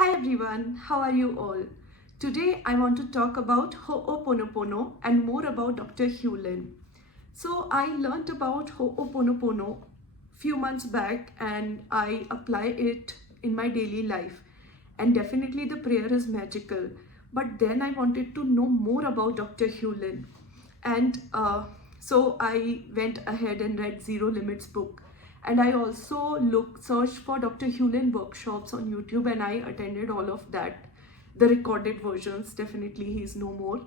Hi everyone, how are you all? Today I want to talk about Hooponopono and more about Dr. Hew Len. So I learned about Hooponopono few months back and I apply it in my daily life. And definitely the prayer is magical. But then I wanted to know more about Dr. Hew Len. And so I went ahead and read Zero Limits book. And I also searched for Dr. Hew Len workshops on YouTube and I attended all of that. The recorded versions, definitely he's no more.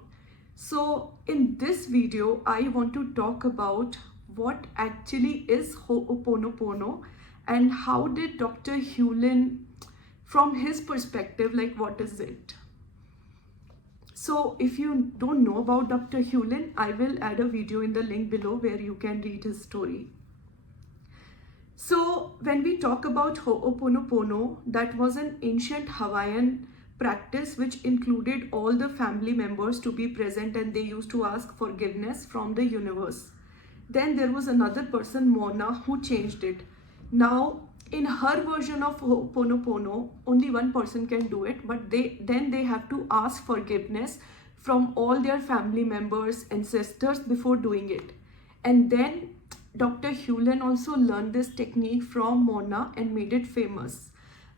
So in this video, I want to talk about what actually is Hooponopono and how did Dr. Hew Len, from his perspective, like what is it? So if you don't know about Dr. Hew Len, I will add a video in the link below where you can read his story. So when we talk about Hooponopono, that was an ancient Hawaiian practice which included all the family members to be present and they used to ask forgiveness from the universe. Then there was another person, Mona, who changed it. Now in her version of Hooponopono, only one person can do it, but then they have to ask forgiveness from all their family members, ancestors before doing it. And then Dr. Hew Len also learned this technique from Mona and made it famous.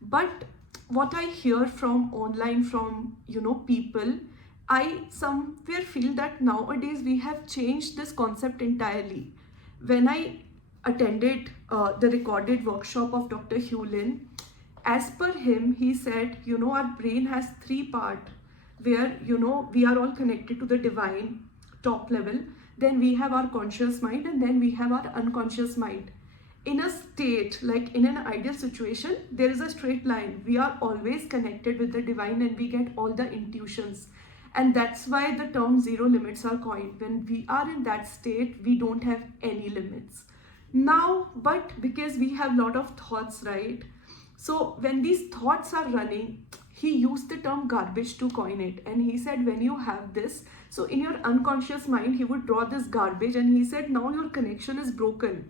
But what I hear from online, from people, I somewhere feel that nowadays we have changed this concept entirely. When I attended the recorded workshop of Dr. Hew Len, as per him, he said, our brain has three parts where, we are all connected to the divine top level. Then we have our conscious mind and then we have our unconscious mind. In a state, like in an ideal situation, there is a straight line. We are always connected with the divine and we get all the intuitions. And that's why the term zero limits are coined. When we are in that state, we don't have any limits. Now, but because we have a lot of thoughts, right? So when these thoughts are running, he used the term garbage to coin it. And he said, when you have this, so in your unconscious mind, he would draw this garbage and he said, now your connection is broken.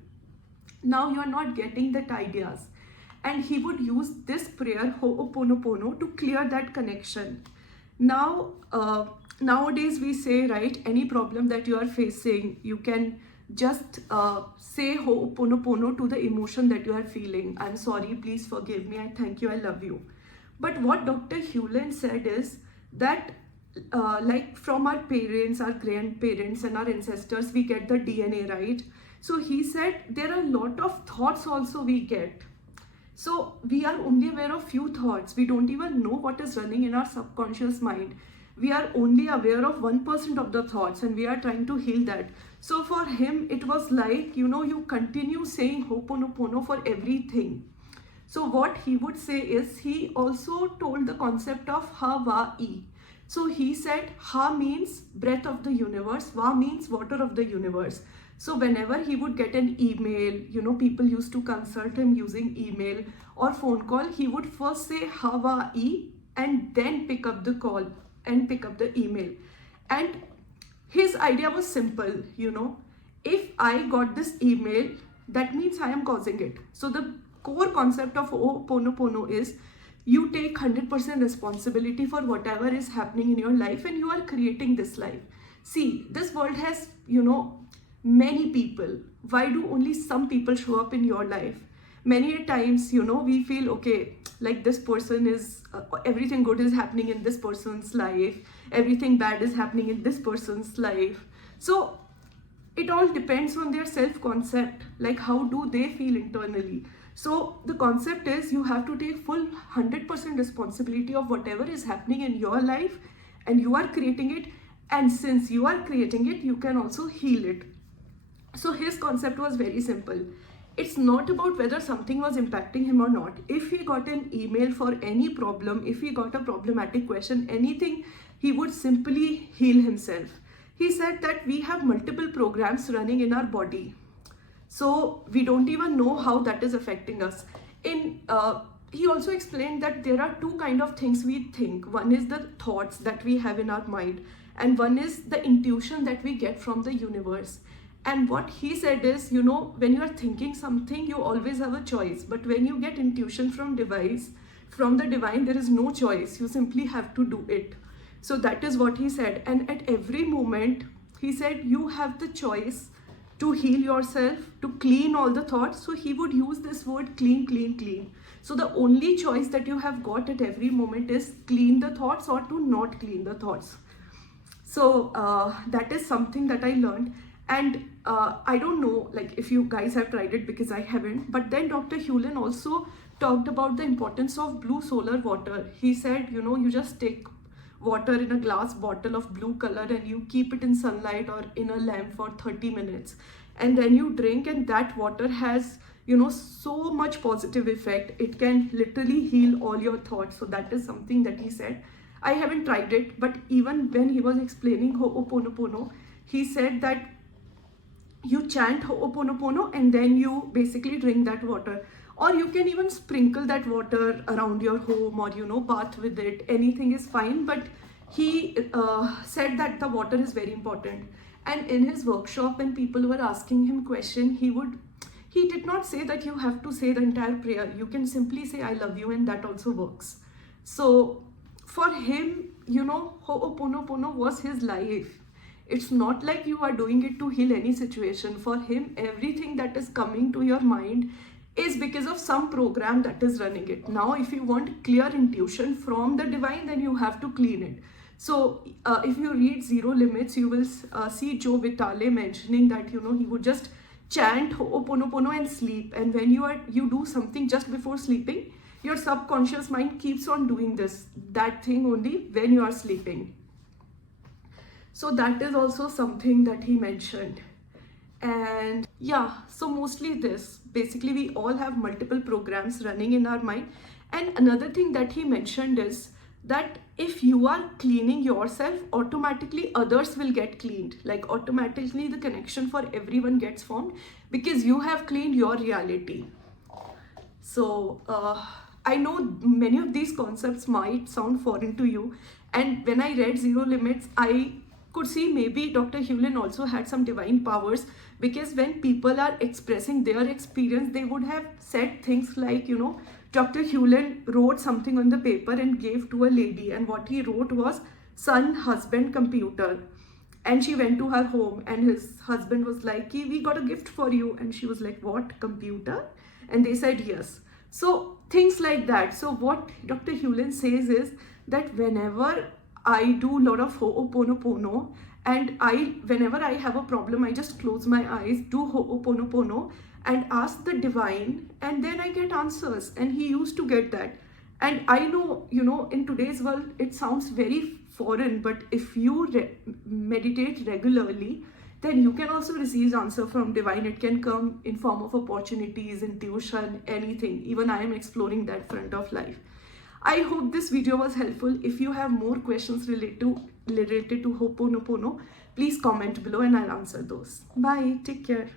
Now you are not getting that ideas. And he would use this prayer, Hooponopono, to clear that connection. Now, nowadays we say, right, any problem that you are facing, you can just say Hooponopono to the emotion that you are feeling. I'm sorry, please forgive me, I thank you, I love you. But what Dr. Hew Len said is that like from our parents, our grandparents and our ancestors, we get the DNA, right? So he said there are a lot of thoughts also we get. So we are only aware of few thoughts. We don't even know what is running in our subconscious mind. We are only aware of 1% of the thoughts and we are trying to heal that. So for him, it was like, you continue saying Hooponopono for everything. So what he would say is, he also told the concept of Hawaii. So he said, Ha means breath of the universe, Wa means water of the universe. So whenever he would get an email, people used to consult him using email or phone call, he would first say Hawaii and then pick up the call and pick up the email. And his idea was simple, if I got this email, that means I am causing it. So the core concept of Hooponopono is you take 100% responsibility for whatever is happening in your life and you are creating this life. See, this world has, many people. Why do only some people show up in your life? Many times, we feel, okay, like this person is, everything good is happening in this person's life. Everything bad is happening in this person's life. So it all depends on their self-concept, like how do they feel internally. So the concept is you have to take full 100% responsibility of whatever is happening in your life and you are creating it. And since you are creating it, you can also heal it. So his concept was very simple. It's not about whether something was impacting him or not. If he got an email for any problem, if he got a problematic question, anything, he would simply heal himself. He said that we have multiple programs running in our body. So we don't even know how that is affecting us. He also explained that there are two kinds of things we think. One is the thoughts that we have in our mind and one is the intuition that we get from the universe. And what he said is, when you are thinking something, you always have a choice. But when you get intuition from From the divine, there is no choice. You simply have to do it. So that is what he said. And at every moment, he said, you have the choice to heal yourself, to clean all the thoughts. So he would use this word clean, clean, clean. So the only choice that you have got at every moment is clean the thoughts or to not clean the thoughts. So that is something that I learned. And I don't know, like, if you guys have tried it, because I haven't. But then Dr. Hew Len also talked about the importance of blue solar water. He said, you know, you just take water in a glass bottle of blue color and you keep it in sunlight or in a lamp for 30 minutes. And then you drink, and that water has, you know, so much positive effect. It can literally heal all your thoughts. So that is something that he said. I haven't tried it, but even when he was explaining Hooponopono, he said that you chant Hooponopono and then you basically drink that water. Or you can even sprinkle that water around your home, or, you know, bath with it. Anything is fine. But he said that the water is very important. And in his workshop, when people were asking him question, he did not say that you have to say the entire prayer. You can simply say, I love you, and that also works. So for him, you know, Hooponopono was his life. It's not like you are doing it to heal any situation. For him, everything that is coming to your mind is because of some program that is running it. Now, if you want clear intuition from the divine, then you have to clean it. So if you read Zero Limits, you will see Joe Vitale mentioning that, you know, he would just chant Hooponopono and sleep. And when you do something just before sleeping, your subconscious mind keeps on doing that thing only when you are sleeping. So that is also something that he mentioned. And yeah, so mostly this. Basically, we all have multiple programs running in our mind. And another thing that he mentioned is that if you are cleaning yourself, automatically others will get cleaned. Like, automatically the connection for everyone gets formed because you have cleaned your reality. So I know many of these concepts might sound foreign to you. And when I read Zero Limits, I could see maybe Dr. Hew Len also had some divine powers, because when people are expressing their experience, they would have said things like, you know, Dr. Hew Len wrote something on the paper and gave to a lady, and what he wrote was son, husband, computer. And she went to her home, and his husband was like, we got a gift for you. And she was like, what, computer? And they said yes. So things like that. So what Dr. Hew Len says is that whenever I do a lot of Hooponopono, and whenever I have a problem, I just close my eyes, do Hooponopono and ask the divine, and then I get answers. And he used to get that. And I know, you know, in today's world, it sounds very foreign, but if you meditate regularly, then you can also receive answer from divine. It can come in form of opportunities, intuition, anything. Even I am exploring that front of life. I hope this video was helpful. If you have more questions related to Hooponopono, please comment below and I'll answer those. Bye. Take care.